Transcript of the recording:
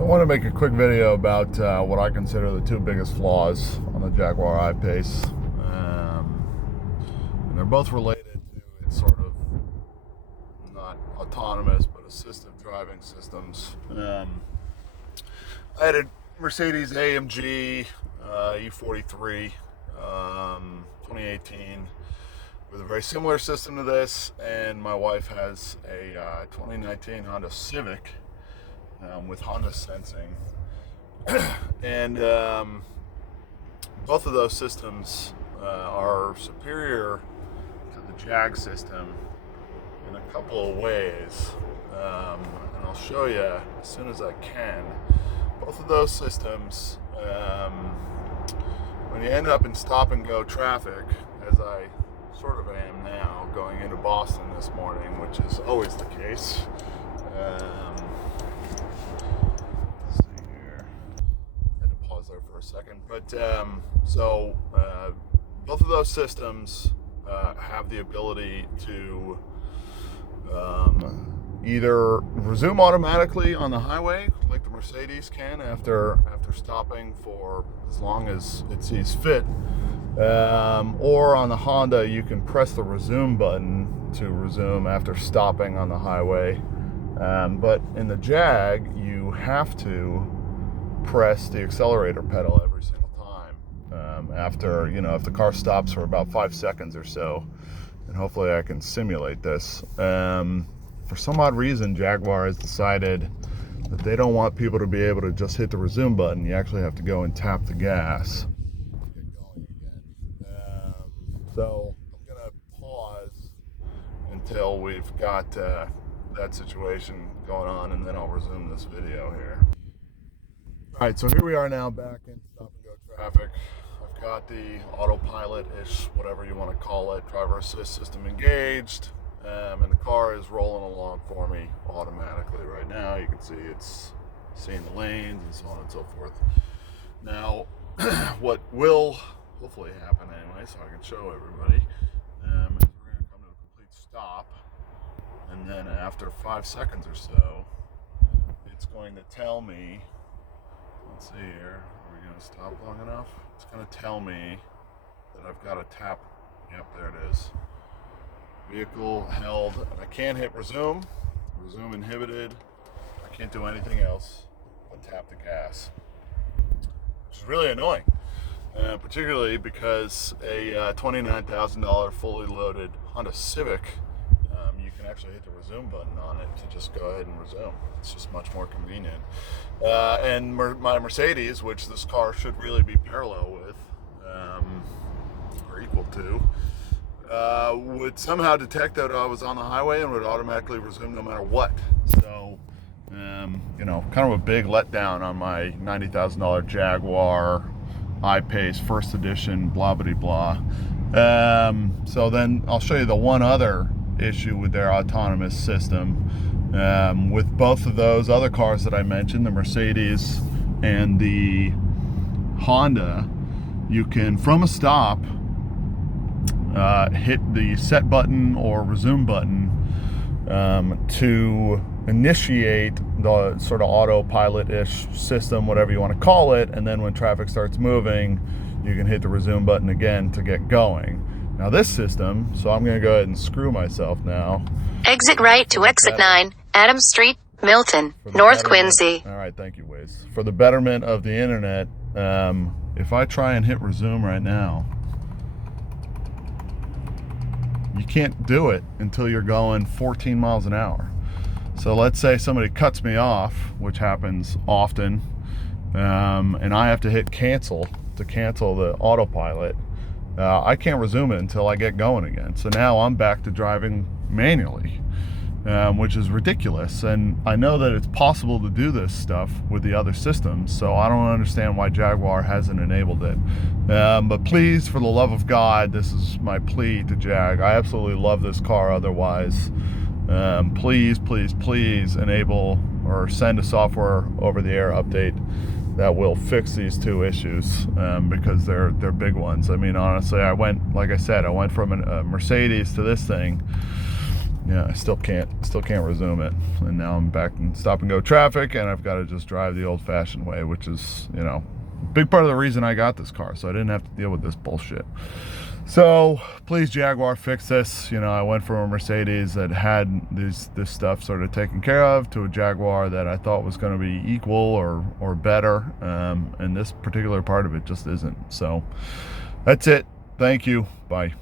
I want to make a quick video about what I consider the two biggest flaws on the Jaguar I-Pace. And they're both related to its sort of not autonomous but assistive driving systems. I had a Mercedes AMG E43 2018 with a very similar system to this, and my wife has a 2019 Honda Civic with Honda Sensing. And both of those systems are superior to the Jag system in a couple of ways, and I'll show you as soon as I can. Both of those systems, when you end up in stop and go traffic, as I sort of am now going into Boston this morning, which is always the case. Let's see here. I had to pause there for a second. But both of those systems have the ability to either resume automatically on the highway, like the Mercedes can after stopping for as long as it sees fit, or on the Honda you can press the resume button to resume after stopping on the highway. But in the Jag, you have to press the accelerator pedal every single time after, if the car stops for about 5 seconds or so. And hopefully I can simulate this. For some odd reason, Jaguar has decided that they don't want people to be able to just hit the resume button. You actually have to go and tap the gas to get going again. So I'm gonna pause until we've got that situation going on, and then I'll resume this video here. All right, so here we are now back in stop and go traffic. I've got the autopilot-ish, whatever you want to call it, driver assist system engaged, and the car is rolling along for me automatically right now. You can see it's seeing the lanes and so on and so forth. Now, what will hopefully happen anyway, so I can show everybody, is we're going to come to a complete stop, and then after 5 seconds or so, it's going to tell me, let's see here, are we going to stop long enough? It's going to tell me that I've got to tap, yep, there it is. Vehicle held, and I can't hit resume inhibited. I can't do anything else but tap the gas, which is really annoying, particularly because a $29,000 fully loaded Honda Civic, you can actually hit the resume button on it to just go ahead and resume. It's just much more convenient. And my Mercedes, which this car should really be parallel with, or equal to, would somehow detect that I was on the highway and would automatically resume no matter what. So, kind of a big letdown on my $90,000 Jaguar I-Pace first edition, blah blah blah. So then I'll show you the one other issue with their autonomous system. With both of those other cars that I mentioned, the Mercedes and the Honda, you can, from a stop, hit the set button or resume button to initiate the sort of autopilot-ish system, whatever you want to call it, and then when traffic starts moving, you can hit the resume button again to get going. Now this system, so I'm going to go ahead and screw myself now. Exit right to exit 9, Adams Street, Milton, North Quincy. All right, thank you, Waze. For the betterment of the internet, if I try and hit resume right now, you can't do it until you're going 14 miles an hour. So let's say somebody cuts me off, which happens often, and I have to hit cancel to cancel the autopilot. I can't resume it until I get going again. So now I'm back to driving manually, which is ridiculous. And I know that it's possible to do this stuff with the other systems, so I don't understand why Jaguar hasn't enabled it. But please, for the love of God, this is my plea to Jag. I absolutely love this car otherwise. Please, please, please enable or send a software over-the-air update that will fix these two issues, because they're big ones. I mean, honestly, like I said, I went from a Mercedes to this thing, yeah, I still can't resume it. And now I'm back in stop and go traffic, and I've got to just drive the old-fashioned way, which is, you know, a big part of the reason I got this car, so I didn't have to deal with this bullshit. So please, Jaguar, fix this. You know, I went from a Mercedes that had this stuff sort of taken care of to a Jaguar that I thought was going to be equal or better, and this particular part of it just isn't. So that's it. Thank you. Bye.